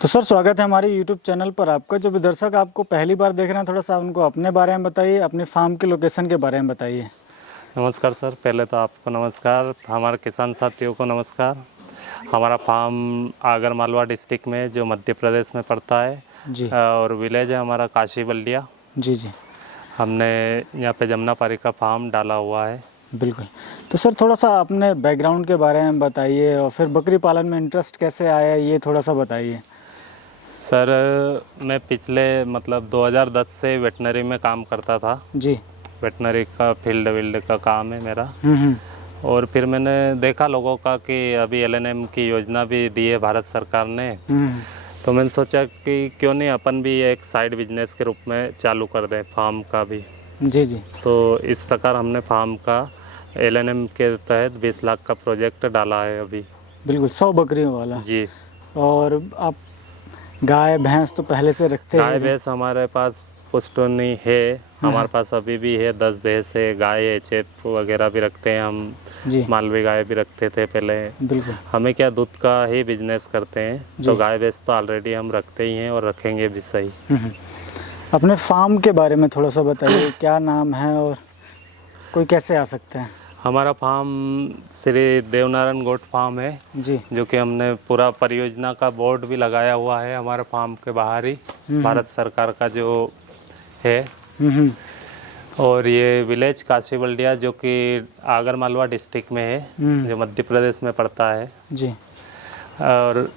तो सर स्वागत है हमारे YouTube चैनल पर आपका। जो भी दर्शक आपको पहली बार देख रहे हैं, थोड़ा सा उनको अपने बारे में बताइए, अपने फार्म के लोकेशन के बारे में बताइए। नमस्कार सर, पहले तो आपको नमस्कार, हमारे किसान साथियों को नमस्कार। हमारा फार्म आगर मालवा डिस्ट्रिक्ट में जो मध्य प्रदेश में पड़ता है जी और विलेज है हमारा काशी बल्डिया। जी जी हमने यहाँ पे जमुनापारी का फार्म डाला हुआ है। बिल्कुल। तो सर थोड़ा सा अपने बैकग्राउंड के बारे में बताइए और फिर बकरी पालन में इंटरेस्ट कैसे आया ये थोड़ा सा बताइए। सर मैं पिछले 2010 से वेटनरी में काम करता था। जी। वेटनरी का फील्ड विल्ड का काम है मेरा। हम्म। और फिर मैंने देखा लोगों का कि अभी एलएनएम की योजना भी दी है भारत सरकार ने। हम्म। तो मैंने सोचा कि क्यों नहीं अपन भी एक साइड बिजनेस के रूप में चालू कर दें फार्म का भी। जी जी। तो इस प्रकार हमने फार्म का एलएनएम के तहत 20 लाख का प्रोजेक्ट डाला है अभी। बिल्कुल 100 बकरियों वाला। जी। और आप गाय भैंस तो पहले से रखते गाय हैं? भैंस हमारे पास पुश्तैनी है, हमारे पास अभी भी है 10 भैंस है, गाय है, चेत वगैरह भी रखते हैं हम। जी मालवी गाय भी रखते थे पहले। बिल्कुल। हमें क्या दूध का ही बिजनेस करते हैं, जी। तो गाय भैंस तो ऑलरेडी हम रखते ही हैं और रखेंगे भी सही। अपने फार्म के बारे में थोड़ा सा बताइए, क्या नाम है और कोई कैसे आ सकते हैं? हमारा farm Shri Devnarayan goat farm है जी। जो कि हमने पूरा परियोजना का बोर्ड भी लगाया हुआ है हमारे फार्म के बाहर ही, भारत सरकार का जो है। और ये विलेज काशी बल्डिया जो कि आगर मालवा डिस्ट्रिक्ट में है, जो मध्य प्रदेश में पड़ता है। जी। और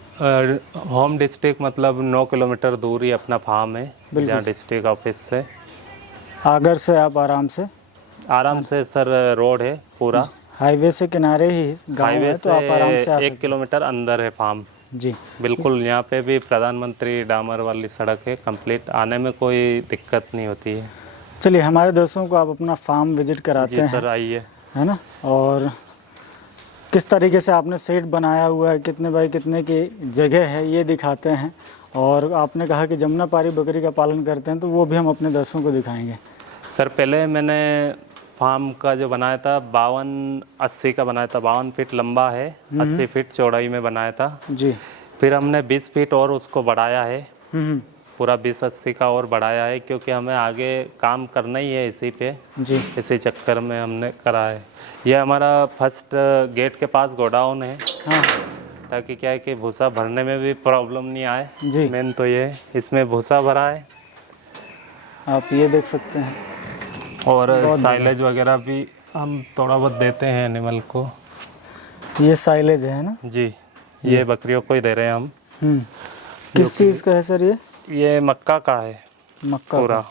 होम डिस्ट्रिक्ट 9 किलोमीटर दूर ही अपना फार्म है, जहाँ डिस्ट्रिक्ट ऑफिस से आगर से आप आराम से सर रोड है पूरा, हाईवे से किनारे ही गांव हाईवे है, तो आप आराम से आ 1 सकते किलोमीटर अंदर है फार्म। हैं। जी बिल्कुल, यहाँ पे भी प्रधानमंत्री डामर वाली सड़क है, कंप्लीट, आने में कोई दिक्कत नहीं होती है। चलिए, हमारे दोस्तों को आप अपना फार्म विजिट कराते जी हैं। सर, आइए। है ना। और किस तरीके से आपने सेट बनाया हुआ है, कितने बाई कितने की जगह है, ये दिखाते हैं। और आपने कहा कि जमुनापारी बकरी का पालन करते हैं, तो वो भी हम अपने दर्शकों को दिखाएंगे। सर पहले मैंने फार्म का जो बनाया था 52-80 का बनाया था, 52 फीट लंबा है, 80 फीट चौड़ाई में बनाया था। जी। फिर हमने 20 फीट और उसको बढ़ाया है, हम्म। पूरा 20-80 का और बढ़ाया है, क्योंकि हमें आगे काम करना ही है इसी पे। जी। इसी चक्कर में हमने करा है। ये हमारा फर्स्ट गेट के पास गोडाउन है। हाँ। ताकि क्या है कि भूसा भरने में भी प्रॉब्लम नहीं आए। जी। मेन तो ये है, इसमें भूसा भरा है आप ये देख सकते हैं। और साइलेज वगैरह भी हम थोड़ा बहुत देते हैं एनिमल को। ये साइलेज है ना? जी, ये बकरियों को ही दे रहे हैं हम। किस चीज़ का है सर ये? ये मक्का का है, मक्का पूरा।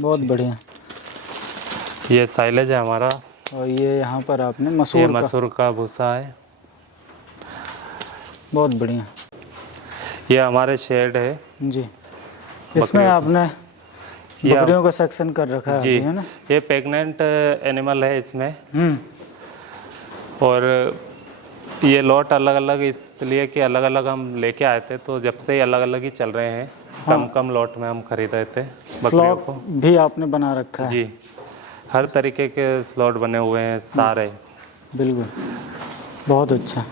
बहुत बढ़िया। ये साइलेज है हमारा। और ये यहाँ पर आपने ये मसूर का भूसा है। बहुत बढ़िया। ये हमारे शेड है। जी। इसमें आपने बकरियों का सेक्शन कर रखा है जी, अभी, है ना? ये प्रेग्नेंट एनिमल है इसमें। और ये लॉट अलग अलग इसलिए कि अलग अलग हम लेके आए थे, तो जब से ही अलग अलग ही चल रहे हैं। कम कम लॉट में हम खरीदे थे बकरियों को। भी आपने बना रखा है? जी, हर तरीके के स्लॉट बने हुए हैं सारे। बिल्कुल, बहुत अच्छा।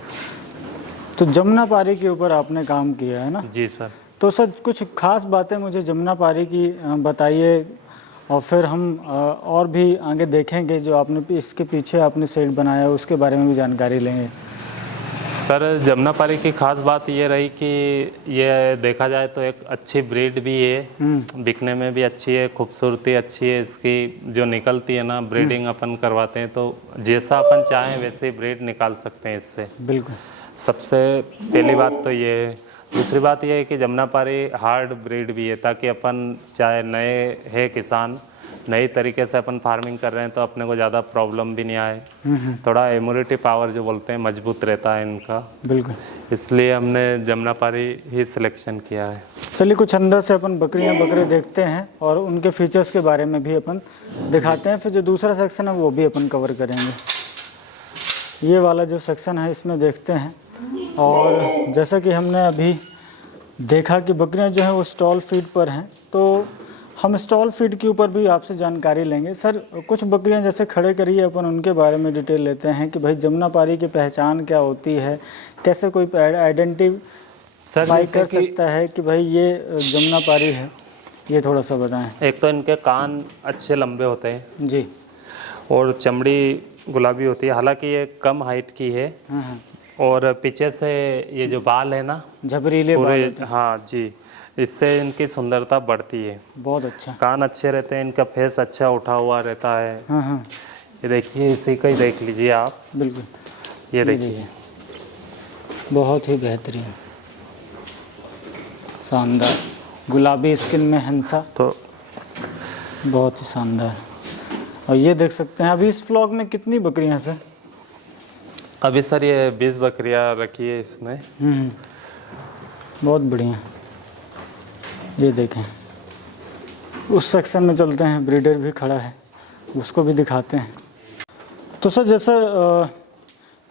तो जमुनापारी के ऊपर आपने काम किया है ना? जी सर। तो सर कुछ खास बातें मुझे जमुनापारी की बताइए, और फिर हम और भी आगे देखेंगे जो आपने इसके पीछे आपने सेट बनाया है, उसके बारे में भी जानकारी लेंगे। सर जमुनापारी की खास बात ये रही कि ये देखा जाए तो एक अच्छी ब्रीड भी है, दिखने में भी अच्छी है, खूबसूरती अच्छी है इसकी। जो निकलती है ना, ब्रीडिंग अपन करवाते हैं तो जैसा अपन चाहें वैसे ब्रीड निकाल सकते हैं इससे। बिल्कुल, सबसे पहली बात तो ये है। दूसरी बात ये है कि जमुनापारी हार्ड ब्रीड भी है, ताकि अपन चाहे नए है किसान, नई तरीके से अपन फार्मिंग कर रहे हैं, तो अपने को ज़्यादा प्रॉब्लम भी नहीं आए। थोड़ा इम्यूनिटी पावर जो बोलते हैं मजबूत रहता है इनका। बिल्कुल, इसलिए हमने जमुनापारी ही सिलेक्शन किया है। चलिए कुछ अंदर से अपन बकरे देखते हैं और उनके फीचर्स के बारे में भी अपन दिखाते हैं। फिर जो दूसरा सेक्शन है वो भी अपन कवर करेंगे। ये वाला जो सेक्शन है इसमें देखते हैं। और जैसा कि हमने अभी देखा कि बकरियां जो हैं वो स्टॉल फीड पर हैं, तो हम स्टॉल फीड के ऊपर भी आपसे जानकारी लेंगे। सर कुछ बकरियां जैसे खड़े करिए, अपन उनके बारे में डिटेल लेते हैं कि भाई जमुनापारी की पहचान क्या होती है, कैसे कोई सर भाई जैसे कर कि सकता है कि भाई ये जमुनापारी है, ये थोड़ा सा बताएं। एक तो इनके कान अच्छे लंबे होते हैं जी। और चमड़ी गुलाबी होती है, हालांकि ये कम हाइट की है। हाँ, और पीछे से ये जो बाल है ना झबरीले बाल पूरे, होते हैं। हाँ जी, इससे इनकी सुंदरता बढ़ती है। बहुत अच्छा। कान अच्छे रहते हैं, इनका फेस अच्छा उठा हुआ रहता है। हाँ हाँ, ये देखिए, इसी का ही देख लीजिए आप, बिल्कुल। ये देखिए। बहुत ही बेहतरीन, शानदार, गुलाबी स्किन में हंसा, तो बहुत ही शानदार। और ये देख सकते हैं, अभी इस फ्लॉक में कितनी बकरियां हैं सर? अभी सर ये 20 बकरियां रखी है इसमें। बहुत बढ़िया। ये देखें, उस सेक्शन में चलते हैं, ब्रीडर भी खड़ा है, उसको भी दिखाते हैं। तो सर जैसे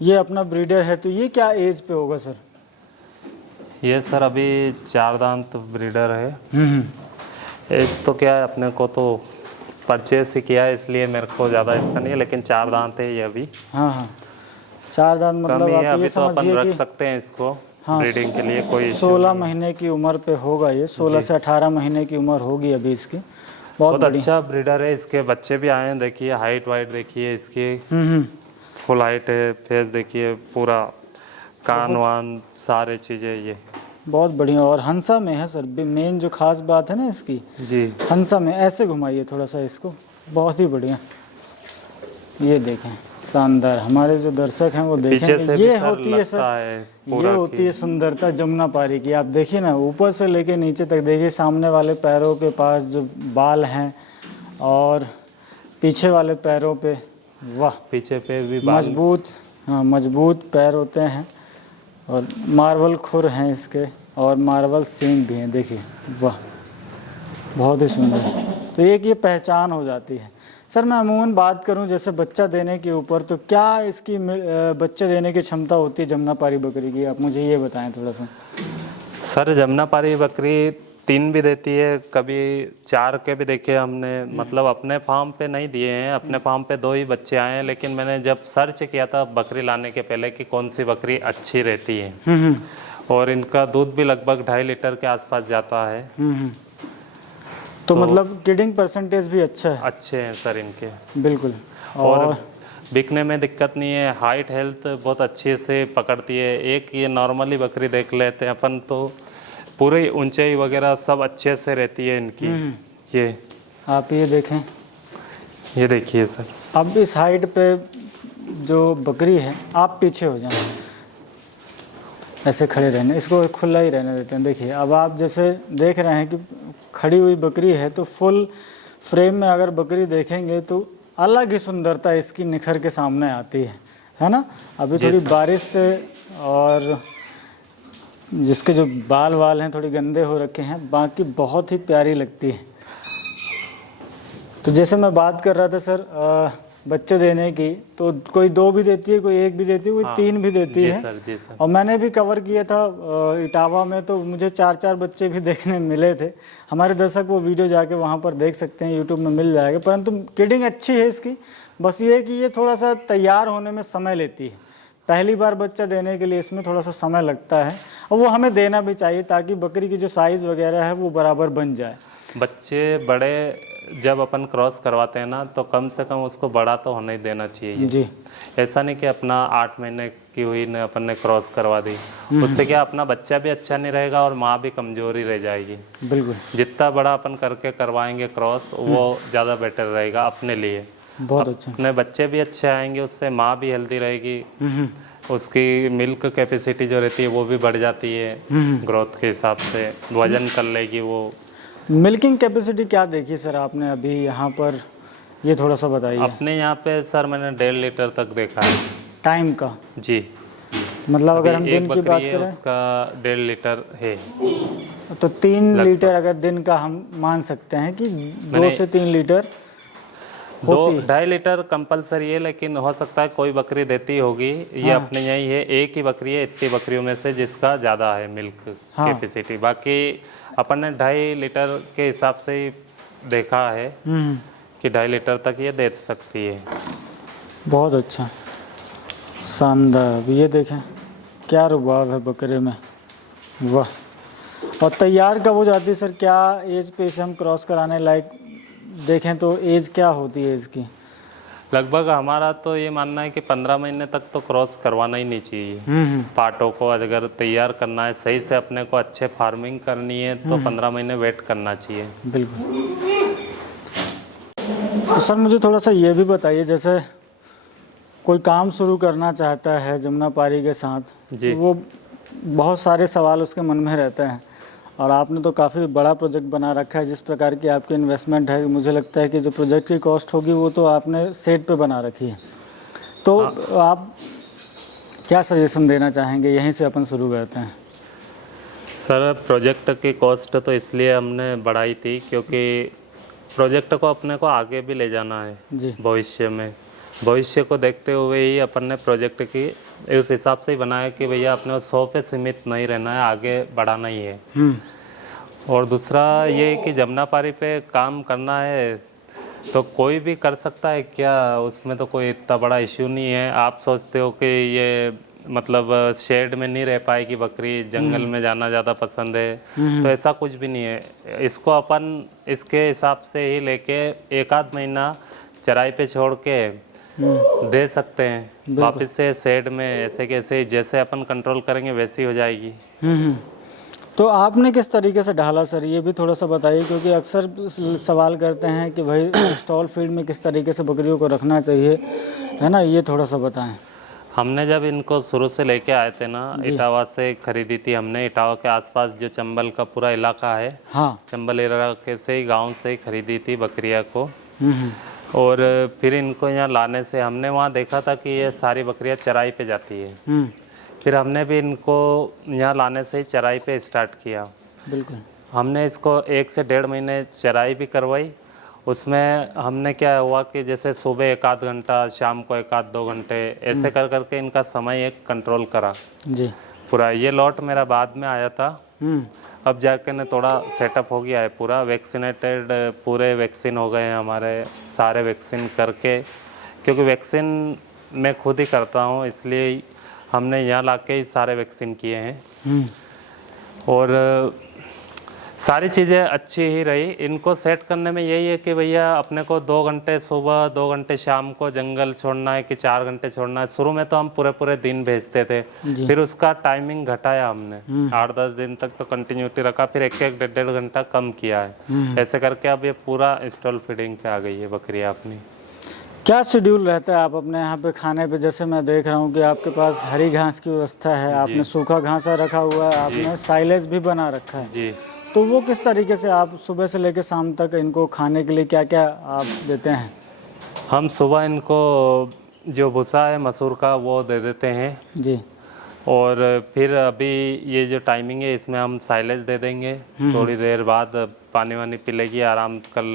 ये अपना ब्रीडर है, तो ये क्या एज पे होगा सर? ये सर अभी 4 दांत ब्रीडर है। एज तो क्या है, अपने को तो परचेस ही किया है, इसलिए मेरे को ज़्यादा इसका नहीं है, लेकिन 4 दांत है ये अभी। हाँ हाँ, 4 दांत, कम मतलब ही है, आप ये अभी तो अपन समझिए रख कि सकते हैं इसको हाँ, ब्रीडिंग के लिए, कोई issue 16 नहीं है। महीने की उम्र पे होगा ये, 16 से 18 महीने की उम्र होगी अभी इसकी। बहुत बहुत बढ़िया। अच्छा ब्रीडर है, इसके बच्चे भी आए हैं, देखिए हाइट वाइट देखिए इसकी, फुल हाइट है। फेस देखिए पूरा, कान वान सारे चीज़ें ये। बहुत बढ़िया। और हंसा में है सर, मेन जो खास बात है ना इसकी, जी हंसा में। ऐसे घुमाइए थोड़ा सा इसको, बहुत ही बढ़िया। ये देखें, शानदार। हमारे जो दर्शक हैं वो पीछे से देखेंगे, भी ये सर होती है लगता सर, है ये पूरा होती है सुंदरता जमुनापारी की। आप देखिए ना, ऊपर से लेके नीचे तक देखिए, सामने वाले पैरों के पास जो बाल हैं और पीछे वाले पैरों पे, वाह, पीछे पे भी बाल। मजबूत, हाँ मजबूत पैर होते हैं। और मार्बल खुर हैं इसके, और मार्बल सींग भी हैं, देखिए, वाह, बहुत ही सुंदर। तो एक ये पहचान हो जाती है। सर मैं अमूमन बात करूं जैसे बच्चा देने के ऊपर, तो क्या इसकी बच्चे देने की क्षमता होती है जमुनापारी बकरी की? आप मुझे ये बताएं थोड़ा सा। सर जमुनापारी बकरी 3 भी देती है, कभी 4 के भी देखे हमने। मतलब अपने फार्म पे नहीं दिए हैं, अपने फार्म पे 2 ही बच्चे आए हैं, लेकिन मैंने जब सर्च किया था बकरी लाने के पहले कि कौन सी बकरी अच्छी रहती है, और इनका दूध भी लगभग 2.5 लीटर के आसपास जाता है। तो मतलब किडिंग परसेंटेज भी अच्छा है? अच्छे हैं सर इनके, बिल्कुल। और बिकने में दिक्कत नहीं है। हाइट हेल्थ बहुत अच्छे से पकड़ती है। एक ये नॉर्मली बकरी देख लेते हैं अपन, तो पूरी ऊंचाई वगैरह सब अच्छे से रहती है इनकी। ये आप ये देखें, ये देखिए सर, अब इस हाइट पे जो बकरी है, आप पीछे हो जाएं, ऐसे खड़े रहने, इसको खुला ही रहने देते हैं। देखिए, अब आप जैसे देख रहे हैं कि खड़ी हुई बकरी है, तो फुल फ्रेम में अगर बकरी देखेंगे तो अलग ही सुंदरता इसकी निखर के सामने आती है ना? अभी थोड़ी बारिश से और जिसके जो बाल वाल हैं थोड़े गंदे हो रखे हैं, बाकी बहुत ही प्यारी लगती है। तो जैसे मैं बात कर रहा था सर बच्चे देने की, तो कोई 2 भी देती है, कोई 1 भी देती है, कोई 3 भी देती है। जी सर। और मैंने भी कवर किया था इटावा में, तो मुझे 4-4 बच्चे भी देखने मिले थे। हमारे दर्शक वो वीडियो जाके वहाँ पर देख सकते हैं, यूट्यूब में मिल जाएगा। परंतु किडिंग अच्छी है इसकी, बस ये है कि ये थोड़ा सा तैयार होने में समय लेती है। पहली बार बच्चा देने के लिए इसमें थोड़ा सा समय लगता है, और वो हमें देना भी चाहिए ताकि बकरी की जो साइज़ वगैरह है वो बराबर बन जाए। बच्चे बड़े जब अपन क्रॉस करवाते हैं ना, तो कम से कम उसको बड़ा तो होने ही देना चाहिए जी। ऐसा नहीं कि अपना 8 महीने की हुई ने अपन ने क्रॉस करवा दी, उससे क्या अपना बच्चा भी अच्छा नहीं रहेगा और माँ भी कमजोरी रह जाएगी। बिल्कुल। जितना बड़ा अपन करके करवाएंगे क्रॉस, वो ज़्यादा बेटर रहेगा अपने लिए। बहुत अच्छा। अपने बच्चे भी अच्छे आएंगे, उससे माँ भी हेल्दी रहेगी, उसकी मिल्क कैपेसिटी जो रहती है वो भी बढ़ जाती है ग्रोथ के हिसाब से, वजन कर लेगी वो। मिल्किंग कैपेसिटी क्या देखी सर आपने अभी यहाँ पर, ये थोड़ा सा बताइए। अपने यहाँ पे सर मैंने 1.5 लीटर तक देखा है टाइम का? जी। मतलब अगर हम एक दिन की बात बकरी है, करें उसका 1.5 लीटर है, तो 3 लीटर अगर दिन का हम मान सकते हैं कि 2 से 3 लीटर होती है। 2.5 लीटर कंपलसरी है, लेकिन हो सकता है कोई बकरी देती होगी। ये अपने यही है, एक ही बकरी है इतनी बकरियों में से जिसका ज़्यादा है मिल्क कैपेसिटी। बाकी अपन ने 2.5 लीटर के हिसाब से ही देखा है कि 2.5 लीटर तक ये दे सकती है। बहुत अच्छा, शानदार। अब ये देखें क्या रुबाब है बकरे में, वाह। और तैयार कब हो जाती है सर, क्या एज पे इसे हम क्रॉस कराने लायक देखें तो एज क्या होती है इसकी? लगभग हमारा तो ये मानना है कि 15 महीने तक तो क्रॉस करवाना ही नहीं चाहिए। पाटों को अगर तैयार करना है सही से, अपने को अच्छे फार्मिंग करनी है तो 15 महीने वेट करना चाहिए। बिल्कुल। तो सर मुझे थोड़ा सा ये भी बताइए, जैसे कोई काम शुरू करना चाहता है जमुनापारी के साथ जी। तो वो बहुत सारे सवाल उसके मन में रहते हैं, और आपने तो काफ़ी बड़ा प्रोजेक्ट बना रखा है। जिस प्रकार की आपकी इन्वेस्टमेंट है, मुझे लगता है कि जो प्रोजेक्ट की कॉस्ट होगी वो तो आपने सेट पे बना रखी है। तो आप क्या सजेशन देना चाहेंगे? यहीं से अपन शुरू करते हैं। सर प्रोजेक्ट की कॉस्ट तो इसलिए हमने बढ़ाई थी क्योंकि प्रोजेक्ट को अपने को आगे भी ले जाना है जी। भविष्य को देखते हुए ही अपन ने प्रोजेक्ट की उस हिसाब से ही बनाया कि भैया अपने को 100 पे सीमित नहीं रहना है, आगे बढ़ाना ही है। और दूसरा ये कि जमुनापारी पे काम करना है तो कोई भी कर सकता है क्या, उसमें तो कोई इतना बड़ा इश्यू नहीं है। आप सोचते हो कि ये मतलब शेड में नहीं रह पाएगी बकरी, जंगल में जाना ज़्यादा पसंद है, तो ऐसा कुछ भी नहीं है। इसको अपन इसके हिसाब से ही लेके एक आध महीना चराई पे छोड़ के दे सकते हैं, वापस से शेड में ऐसे कैसे जैसे अपन कंट्रोल करेंगे वैसी हो जाएगी। तो आपने किस तरीके से ढाला सर, ये भी थोड़ा सा बताइए, क्योंकि अक्सर सवाल करते हैं कि भाई स्टॉल फीड में किस तरीके से बकरियों को रखना चाहिए, है ना, ये थोड़ा सा बताएं। हमने जब इनको शुरू से लेके आए थे ना, इटावा से खरीदी थी हमने। इटावा के आसपास जो चंबल का पूरा इलाका है, हाँ, चंबल इलाके से ही, गाँव से ही खरीदी थी बकरिया को। और फिर इनको यहाँ लाने से हमने वहाँ देखा था कि ये सारी बकरियाँ चराई पे जाती है। फिर हमने भी इनको यहाँ लाने से ही चराई पे स्टार्ट किया। बिल्कुल। हमने इसको 1 से 1.5 महीने चराई भी करवाई। उसमें हमने क्या हुआ कि जैसे सुबह 1 आध घंटा, शाम को 1 आध 2 घंटे, ऐसे कर करके इनका समय एक कंट्रोल करा जी। पूरा। ये लॉट मेरा बाद में आया था, अब जाके ने थोड़ा सेटअप हो गया है पूरा। वैक्सीनेटेड पूरे वैक्सीन हो गए हैं हमारे, सारे वैक्सीन करके, क्योंकि वैक्सीन मैं खुद ही करता हूँ इसलिए हमने यहाँ लाके ही सारे वैक्सीन किए हैं। और सारी चीज़ें अच्छी ही रही। इनको सेट करने में यही है कि भैया अपने को 2 घंटे सुबह, 2 घंटे शाम को जंगल छोड़ना है कि 4 घंटे छोड़ना है। शुरू में तो हम पूरे पूरे दिन भेजते थे, फिर उसका टाइमिंग घटाया हमने, 8-10 दिन तक तो कंटिन्यूटी रखा, फिर 1-1, 1.5 घंटा कम किया है। ऐसे करके अब ये पूरा स्टॉल फीडिंग पे आ गई है बकरियाँ अपनी। क्या शेड्यूल रहता है आप अपने यहाँ पे खाने पे? जैसे मैं देख रहा हूँ कि आपके पास हरी घास की व्यवस्था है, आपने सूखा घास रखा हुआ है, आपने साइलेज भी बना रखा है जी। तो वो किस तरीके से आप सुबह से लेकर शाम तक इनको खाने के लिए क्या क्या आप देते हैं? हम सुबह इनको जो भूसा है मसूर का वो दे देते हैं जी। और फिर अभी ये जो टाइमिंग है इसमें हम साइलेज दे देंगे। थोड़ी देर बाद पानी वानी पी लेगी, आराम कर,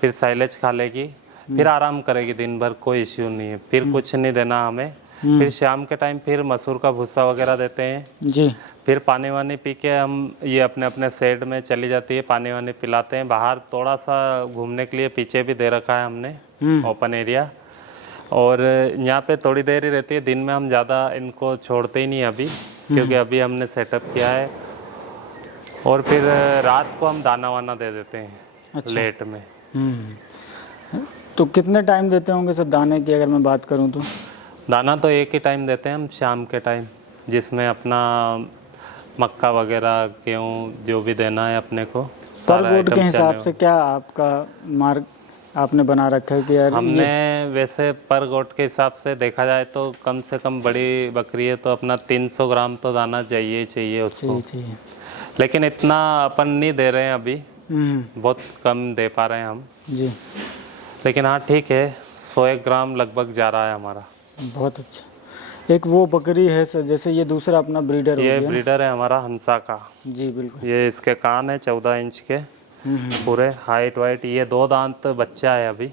फिर साइलेज खा लेगी, फिर आराम करेगी दिन भर, कोई इश्यू नहीं है। फिर कुछ नहीं देना हमें। फिर शाम के टाइम फिर मसूर का भूसा वगैरह देते हैं जी। फिर पानी वानी पी के हम ये अपने अपने शेड में चली जाती है, पानी वानी पिलाते हैं। बाहर थोड़ा सा घूमने के लिए पीछे भी दे रखा है हमने ओपन एरिया, और यहाँ पे थोड़ी देर ही रहती है। दिन में हम ज़्यादा इनको छोड़ते ही नहीं अभी, क्योंकि अभी हमने सेटअप किया है। और फिर रात को हम दाना वाना दे देते हैं। अच्छा। लेट में। तो कितने टाइम देते होंगे सर दाने की, अगर मैं बात करूँ तो? दाना तो एक ही टाइम देते हैं हम, शाम के टाइम, जिसमें अपना मक्का वगैरह, गेहूँ जो भी देना है अपने को। पर गोट के हिसाब से क्या आपका मार्क आपने बना रखा है कि यार हमने वैसे पर गोट के हिसाब से देखा जाए तो कम से कम बड़ी बकरी है तो अपना 300 ग्राम तो दाना चाहिए उसको। चाहिए। लेकिन इतना अपन नहीं दे रहे हैं अभी, बहुत कम दे पा रहे हैं हम जी। लेकिन हाँ ठीक है, 100 ग्राम लगभग जा रहा है हमारा। बहुत अच्छा। एक वो बकरी है सर, जैसे ये दूसरा अपना ब्रीडर हो गया। ये ब्रीडर है हमारा हंसा का। जी बिल्कुल। ये इसके कान है 14 इंच के पूरे, हाइट वाइट। ये 2 दांत बच्चा है अभी।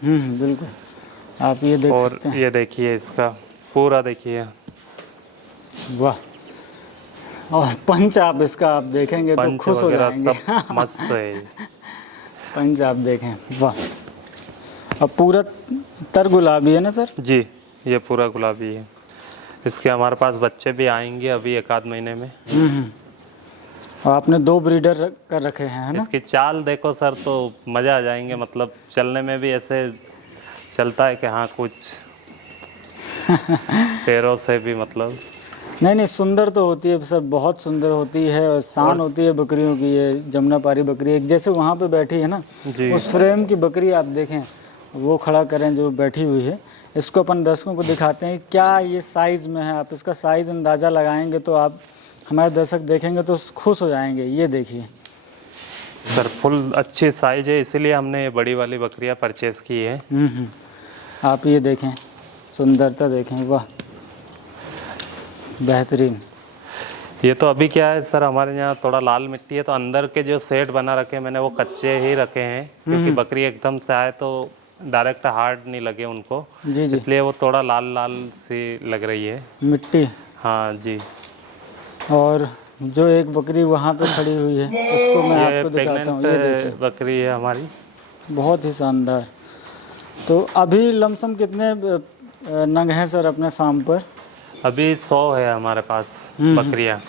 बिल्कुल, आप ये देख सकते हैं। और ये देखिए इसका पूरा, देखिए वाह। और पंच आप इसका आप देखेंगे तो खुश हो जाएंगे। सब मस्त है। पंच आप देखें, वाह। अब पूरा तर गुलाबी है ना सर? जी, ये पूरा गुलाबी है। इसके हमारे पास बच्चे भी आएंगे अभी 1 आध महीने में। और आपने 2 ब्रीडर कर रखे हैं, है ना? इसकी चाल देखो सर तो मज़ा आ जाएंगे, मतलब चलने में भी ऐसे चलता है कि हाँ कुछ पैरों से भी मतलब। नहीं नहीं, सुंदर तो होती है सर, बहुत सुंदर होती है और शान होती है बकरियों की। ये जमुनापारी बकरी एक जैसे वहाँ पे बैठी है ना, जी उस फ्रेम की बकरी आप देखें, वो खड़ा करें जो बैठी हुई है, इसको अपन दर्शकों को दिखाते हैं क्या ये साइज़ में है। आप इसका साइज़ अंदाज़ा लगाएंगे तो आप, हमारे दर्शक देखेंगे तो खुश हो जाएंगे। ये देखिए सर, फुल अच्छी साइज है, इसीलिए हमने ये बड़ी वाली बकरियां परचेज़ की है। आप ये देखें, सुंदरता देखें, वाह बेहतरीन। ये तो अभी क्या है सर, हमारे यहाँ थोड़ा लाल मिट्टी है तो अंदर के जो सेट बना रखे हैं मैंने वो कच्चे ही रखे हैं, क्योंकि बकरी एकदम से आए तो डायरेक्ट हार्ड नहीं लगे उनको, जी जी, इसलिए वो थोड़ा लाल लाल सी लग रही है मिट्टी। हाँ जी। और जो एक बकरी वहाँ पे खड़ी हुई है उसको मैं ये आपको दिखाता हूँ, ये देखिए प्रेग्नेंट बकरी है हमारी। बहुत ही शानदार। तो अभी लमसम कितने नग हैं सर अपने फार्म पर? अभी 100 है हमारे पास बकरियाँ।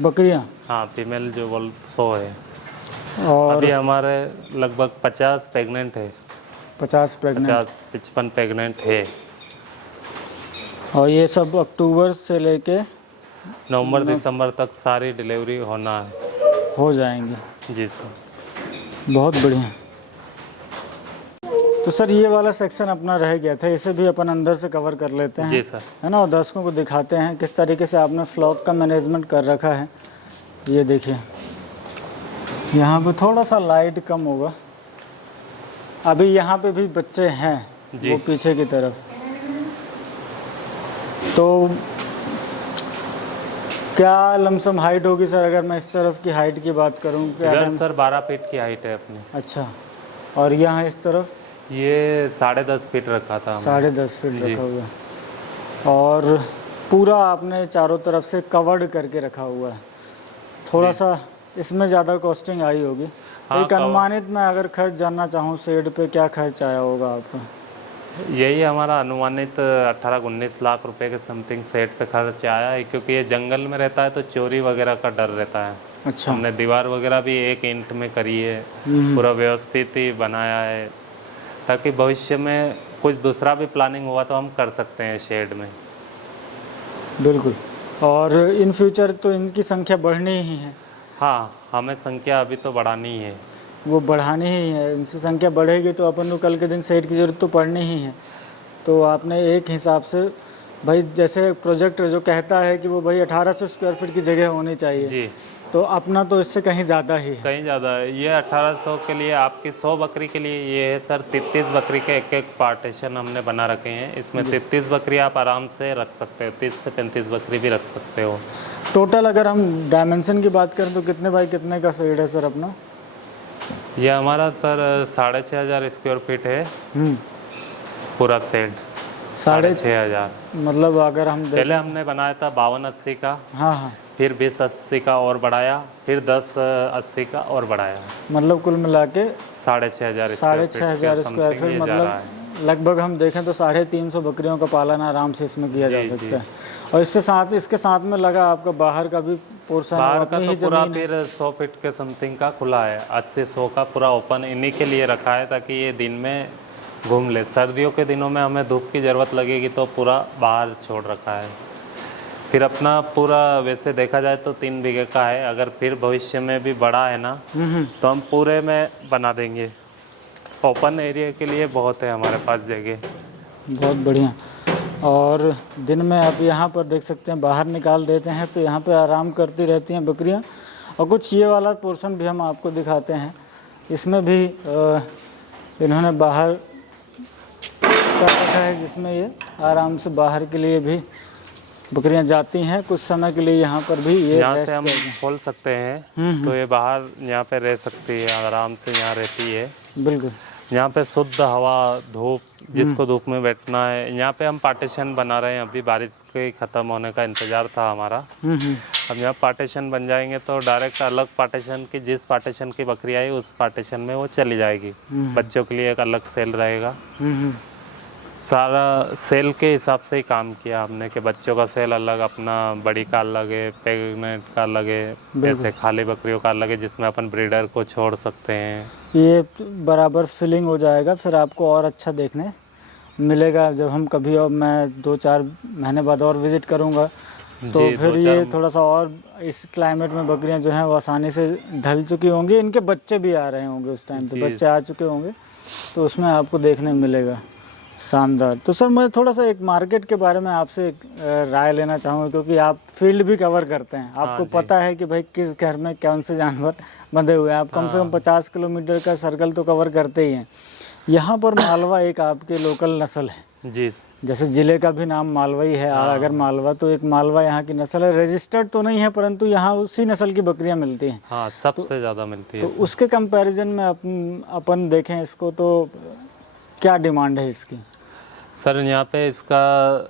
बकरियाँ? हाँ, फीमेल जो बोल 100 है। और अभी हमारे लगभग 50 प्रेग्नेंट है, 50 प्रेग्नेंट। 50-55 प्रेग्नेंट है। और ये सब अक्टूबर से लेके नवंबर दिसंबर तक सारी डिलीवरी होना है। हो जाएंगी। जी सर। बहुत बढ़िया। तो सर ये वाला सेक्शन अपना रह गया था, इसे भी अपन अंदर से कवर कर लेते हैं, जी सर। है ना, और दर्शकों को दिखाते हैं किस तरीके से आपने फ्लॉक का मैनेजमेंट कर रखा है। ये देखिए यहाँ पे थोड़ा सा लाइट कम होगा, अभी यहाँ पे भी बच्चे हैं जी। वो पीछे की तरफ। तो क्या लमसम हाइट होगी सर, अगर मैं इस तरफ की हाइट की बात करूँ? इधर सर 12 फीट की हाइट है अपनी। अच्छा, और यहाँ इस तरफ ये 10.5 फीट रखा था हमने। 10.5 फीट जी। रखा हुआ है। और पूरा आपने चारों तरफ से कवर्ड करके रखा हुआ है। थोड़ा सा इसमें ज़्यादा कॉस्टिंग आई होगी। हाँ, एक अनुमानित मैं अगर खर्च जानना चाहूँ शेड पे, क्या खर्च आया होगा आपका? यही हमारा अनुमानित 18-19 लाख रुपए के समथिंग सेट पे खर्च आया है, क्योंकि ये जंगल में रहता है तो चोरी वगैरह का डर रहता है। अच्छा। हमने दीवार वगैरह भी 1 इंच में करी है, पूरा व्यवस्थित ही बनाया है, ताकि भविष्य में कुछ दूसरा भी प्लानिंग हुआ तो हम कर सकते हैं शेड में। बिल्कुल। और इन फ्यूचर तो इनकी संख्या बढ़नी ही है। हाँ, हमें संख्या अभी तो बढ़ानी ही है। वो बढ़ानी ही है, इनसे संख्या बढ़ेगी तो अपन को कल के दिन सेट की ज़रूरत तो पड़नी ही है। तो आपने एक हिसाब से भाई, जैसे प्रोजेक्ट जो कहता है कि वो भाई 1800 स्क्वायर फीट की जगह होनी चाहिए, जी। तो अपना तो इससे कहीं ज़्यादा ही है। कहीं ज़्यादा है। ये 1800 के लिए, आपकी 100 बकरी के लिए ये है सर 33 बकरी के एक पार्टीशन हमने बना रखे हैं। इसमें 33 बकरी आप आराम से रख सकते हो, 30 से 35 बकरी भी रख सकते हो। टोटल अगर हम डायमेंशन की बात करें तो कितने बाई कितने का शेड है सर अपना? ये हमारा सर 6500 स्क्वायर फीट है पूरा सेट। 6500। मतलब अगर हम पहले हमने बनाया था 52-80 का, हाँ हाँ, फिर 20-80 का और बढ़ाया, फिर 10-80 का और बढ़ाया। मतलब कुल मिला के 6500 6500 स्क्वायर फीट, मतलब लगभग हम देखें तो 350 बकरियों का पालन आराम से इसमें किया जा सकता है। और इसके साथ में लगा आपका बाहर का भी पोर्शन, बाहर का तो पूरा फिर 100 फीट के समथिंग का खुला है, 80-100 का पूरा ओपन इन्हीं के लिए रखा है, ताकि ये दिन में घूम ले। सर्दियों के दिनों में हमें धूप की ज़रूरत लगेगी तो पूरा बाहर छोड़ रखा है। फिर अपना पूरा वैसे देखा जाए तो 3 बीघे का है, अगर फिर भविष्य में भी बड़ा है ना तो हम पूरे में बना देंगे। ओपन एरिया के लिए बहुत है हमारे पास जगह। बहुत बढ़िया। और दिन में आप यहाँ पर देख सकते हैं, बाहर निकाल देते हैं तो यहाँ पे आराम करती रहती हैं बकरियाँ। और कुछ ये वाला पोर्शन भी हम आपको दिखाते हैं, इसमें भी इन्होंने बाहर कर रखा है, जिसमें ये आराम से बाहर के लिए भी बकरियां जाती हैं, कुछ समय के लिए यहाँ पर भी ये यहाँ से हम खोल सकते हैं तो ये बाहर यहाँ पे रह सकती है, आराम से यहाँ रहती है। बिल्कुल। यहाँ पे शुद्ध हवा, धूप, जिसको धूप में बैठना है। यहाँ पे हम पार्टीशन बना रहे हैं, अभी बारिश के ख़त्म होने का इंतज़ार था हमारा। अब यहाँ पार्टीशन बन जाएंगे तो डायरेक्ट अलग पार्टीशन की, जिस पार्टीशन की बकरी आई उस पार्टीशन में वो चली जाएगी। बच्चों के लिए एक अलग सेल रहेगा। सारा सेल के हिसाब से ही काम किया हमने कि बच्चों का सेल अलग, अपना बड़ी का अलग है, प्रेग्नेंट का अलग है, ऐसे खाली बकरियों का अलग है जिसमें अपन ब्रीडर को छोड़ सकते हैं। ये बराबर फिलिंग हो जाएगा, फिर आपको और अच्छा देखने मिलेगा। जब हम कभी और मैं 2-4 महीने बाद और विज़िट करूँगा तो जी, फिर 2-4 ये थोड़ा सा और इस क्लाइमेट में बकरियां जो हैं वो आसानी से ढल चुकी होंगी, इनके बच्चे भी आ रहे होंगे उस टाइम पे, जी। बच्चे आ चुके होंगे तो उसमें आपको देखने मिलेगा शानदार। तो सर मैं थोड़ा सा एक मार्केट के बारे में आपसे एक राय लेना चाहूँगा, क्योंकि आप फील्ड भी कवर करते हैं, आपको जी। पता है कि भाई किस घर में कौन से जानवर बंधे हुए हैं। आप कम से कम 50 किलोमीटर का सर्कल तो कवर करते ही हैं। यहाँ पर मालवा एक आपके लोकल नस्ल है, जी जैसे ज़िले का भी नाम मालवा ही है, और अगर मालवा तो एक मालवा यहाँ की नस्ल है, रजिस्टर्ड तो नहीं है परंतु यहाँ उसी नस्ल की बकरियाँ मिलती हैं। हाँ, सबसे ज़्यादा मिलती है। तो उसके कंपैरिजन में अपन देखें इसको तो क्या डिमांड है इसकी? सर यहाँ पे इसका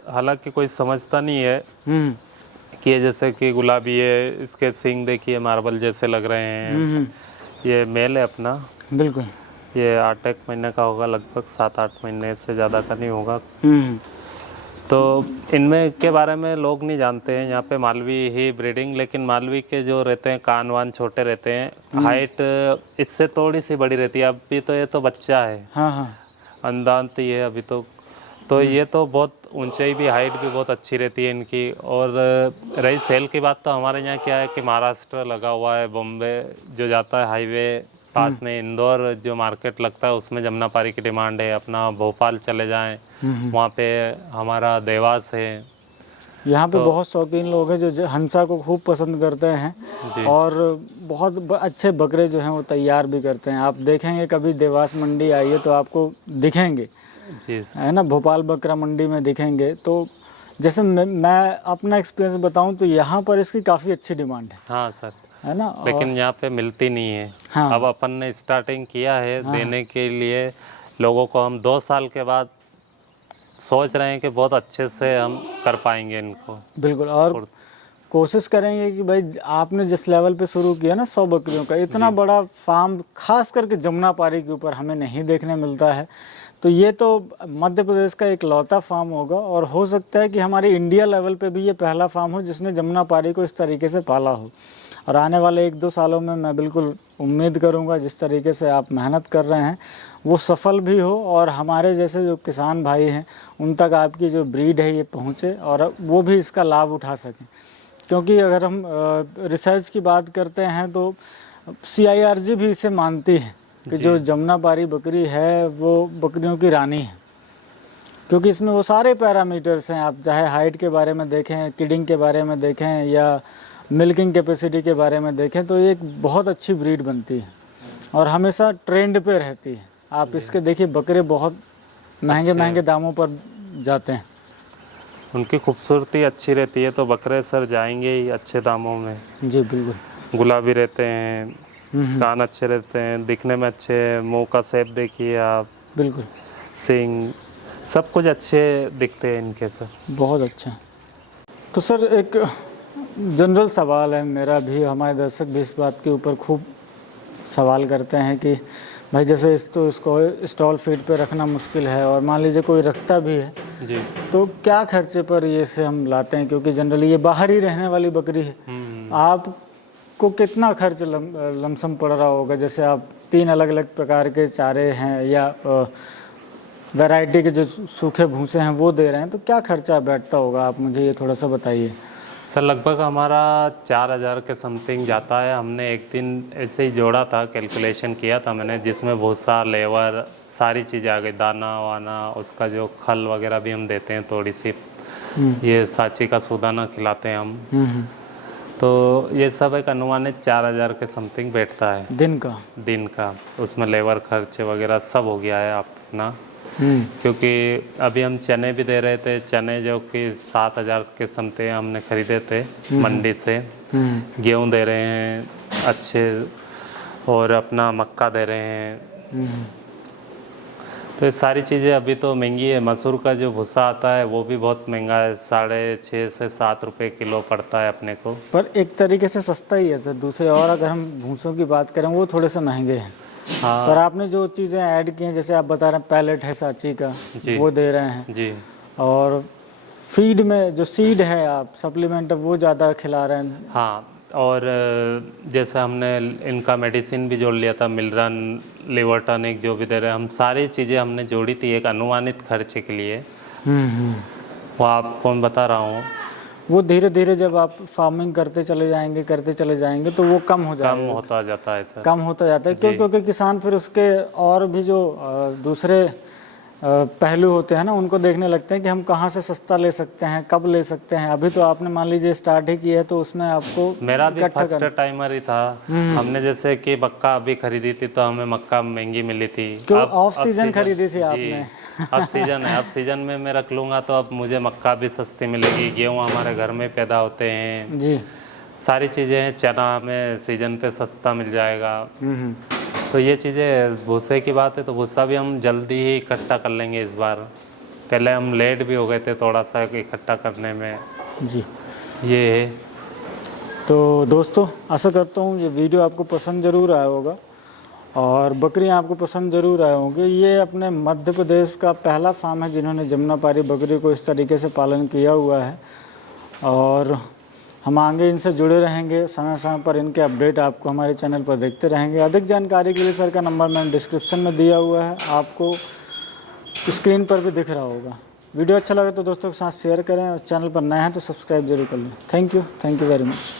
हालांकि कोई समझता नहीं है कि ये जैसे कि गुलाबी है, इसके सींग देखिए मार्बल जैसे लग रहे हैं। ये मेल है अपना, बिल्कुल। ये 8-1 महीने का होगा, लगभग 7-8 महीने से ज़्यादा का नहीं होगा। तो इनमें के बारे में लोग नहीं जानते हैं यहाँ पे मालवी ही ब्रीडिंग, लेकिन मालवी के जो रहते हैं कान वान छोटे रहते हैं, हाइट इससे थोड़ी सी बड़ी रहती है। अभी तो ये तो बच्चा है, हाँ हाँ, अंदांत ही है अभी तो ये तो बहुत ऊंचाई भी, हाइट भी बहुत अच्छी रहती है इनकी। और रही सेल की बात, तो हमारे यहाँ क्या है कि महाराष्ट्र लगा हुआ है, बॉम्बे जो जाता है हाईवे पास में, इंदौर जो मार्केट लगता है उसमें जमुनापारी की डिमांड है। अपना भोपाल चले जाएं, वहाँ पे हमारा देवास है। यहाँ पे बहुत शौकीन लोग हैं जो हंसा को खूब पसंद करते हैं और बहुत अच्छे बकरे जो हैं वो तैयार भी करते हैं। आप देखेंगे कभी देवास मंडी आइए तो आपको दिखेंगे, जी है ना, भोपाल बकरा मंडी में दिखेंगे। तो जैसे मैं अपना एक्सपीरियंस बताऊं तो यहाँ पर इसकी काफ़ी अच्छी डिमांड है। हाँ सर, है ना, लेकिन यहाँ पे मिलती नहीं है। हाँ। अब अपन ने स्टार्टिंग किया है देने के लिए लोगों को। हम 2 साल के बाद सोच रहे हैं कि बहुत अच्छे से हम कर पाएंगे इनको। बिल्कुल, और कोशिश करेंगे कि भाई आपने जिस लेवल पे शुरू किया ना 100 बकरियों का, इतना बड़ा फार्म खास करके जमुनापारी के ऊपर हमें नहीं देखने मिलता है। तो ये तो मध्य प्रदेश का एक लौता फार्म होगा, और हो सकता है कि हमारे इंडिया लेवल पे भी ये पहला फार्म हो जिसने जमुनापारी को इस तरीके से पाला हो। और आने वाले 1-2 सालों में मैं बिल्कुल उम्मीद करूंगा जिस तरीके से आप मेहनत कर रहे हैं वो सफल भी हो, और हमारे जैसे जो किसान भाई हैं उन तक आपकी जो ब्रीड है ये पहुँचे और वो भी इसका लाभ उठा सकें। क्योंकि अगर हम रिसर्च की बात करते हैं तो CIRG भी इसे मानती है कि जो जमुनापारी बकरी है वो बकरियों की रानी है, क्योंकि इसमें वो सारे पैरामीटर्स हैं। आप चाहे हाइट के बारे में देखें, किडिंग के बारे में देखें, या मिल्किंग कैपेसिटी के बारे में देखें, तो ये एक बहुत अच्छी ब्रीड बनती है और हमेशा ट्रेंड पे रहती है। आप इसके देखिए बकरे बहुत महंगे दामों पर जाते हैं, उनकी खूबसूरती अच्छी रहती है तो बकरे सर जाएंगे ही अच्छे दामों में। जी बिल्कुल। गुलाबी रहते हैं, कान अच्छे रहते हैं, दिखने में अच्छे, मुंह का शेप देखिए आप, बिल्कुल, सींग, सब कुछ अच्छे दिखते हैं इनके सर। बहुत अच्छा। तो सर एक जनरल सवाल है मेरा भी, हमारे दर्शक भी इस बात के ऊपर खूब सवाल करते हैं कि भाई जैसे इसको स्टॉल फीड पे रखना मुश्किल है, और मान लीजिए कोई रखता भी है जी, तो क्या खर्चे पर ये से हम लाते हैं, क्योंकि जनरली ये बाहर ही रहने वाली बकरी है। आपको कितना खर्च लमसम पड़ रहा होगा? जैसे आप 3 अलग अलग प्रकार के चारे हैं या वैरायटी के जो सूखे भूसे हैं वो दे रहे हैं, तो क्या खर्चा बैठता होगा? आप मुझे ये थोड़ा सा बताइए। सर लगभग हमारा 4000 के समथिंग जाता है। हमने एक दिन ऐसे ही जोड़ा था, कैलकुलेशन किया था मैंने, जिसमें भूसा, लेवर, सारी चीज़ें आ गई, दाना वाना, उसका जो खल वगैरह भी हम देते हैं थोड़ी सी, ये सांची का सूदाना खिलाते हैं हम। तो ये सब एक अनुमानित 4000 के समथिंग बैठता है दिन का। उसमें लेबर खर्च वगैरह सब हो गया है अपना। क्योंकि अभी हम चने भी दे रहे थे, चने जो कि 7000 के समथिंग हमने खरीदे थे मंडी से। गेहूँ दे रहे हैं अच्छे, और अपना मक्का दे रहे हैं। तो ये सारी चीज़ें अभी तो महंगी है। मसूर का जो भूसा आता है वो भी बहुत महंगा है, 6.5 से 7 रुपये किलो पड़ता है अपने को। पर एक तरीके से सस्ता ही है सर। दूसरे और अगर हम भूसों की बात करें वो थोड़े से महंगे हैं। हाँ पर आपने जो चीज़ें ऐड की हैं, जैसे आप बता रहे हैं पैलेट है सांची का, जी। वो दे रहे हैं, जी और फीड में जो सीड है आप सप्लीमेंट वो ज़्यादा खिला रहे हैं। हाँ, और जैसे हमने इनका मेडिसिन भी जोड़ लिया था, मिलरन, लिवर टॉनिक जो भी दे रहे हैं, हम सारी चीज़ें हमने जोड़ी थी एक अनुमानित खर्चे के लिए। वो आपको मैं बता रहा हूँ। वो धीरे धीरे जब आप फार्मिंग करते चले जाएंगे तो वो कम हो जाएगा, कम होता जाता है सर। कम होता जाता है, क्योंकि किसान फिर उसके और भी जो दूसरे पहलू होते हैं ना, उनको देखने लगते हैं कि हम कहाँ से सस्ता ले सकते हैं, कब ले सकते हैं। अभी तो आपने मान लीजिए स्टार्ट ही किया है, तो उसमें आपको मेरा भी फर्स्ट टाइमर ही था। हमने जैसे कि मक्का अभी खरीदी थी तो हमें मक्का महंगी मिली थी। क्यों ऑफ सीजन खरीदी थी आपने? अब सीजन है, अब सीजन में मैं रख लूँगा तो अब मुझे मक्का भी सस्ती मिलेगी, गेहूँ हमारे घर में पैदा होते हैं, जी, सारी चीज़ें हैं, चना हमें सीजन पे सस्ता मिल जाएगा। तो ये चीज़ें, भूसे की बात है तो भूसा भी हम जल्दी ही इकट्ठा कर लेंगे इस बार। पहले हम लेट भी हो गए थे थोड़ा सा इकट्ठा करने में। जी। ये है। तो दोस्तों, आशा करता हूँ ये वीडियो आपको पसंद ज़रूर आया होगा और बकरियाँ आपको पसंद ज़रूर आए होंगे। ये अपने मध्य प्रदेश का पहला फार्म है जिन्होंने जमुनापारी बकरी को इस तरीके से पालन किया हुआ है, और हम आगे इनसे जुड़े रहेंगे। समय समय पर इनके अपडेट आपको हमारे चैनल पर देखते रहेंगे। अधिक जानकारी के लिए सर का नंबर मैंने डिस्क्रिप्शन में दिया हुआ है, आपको स्क्रीन पर भी दिख रहा होगा। वीडियो अच्छा लगे तो दोस्तों के साथ शेयर करें, और चैनल पर नए हैं तो सब्सक्राइब जरूर कर लें। Thank you very much.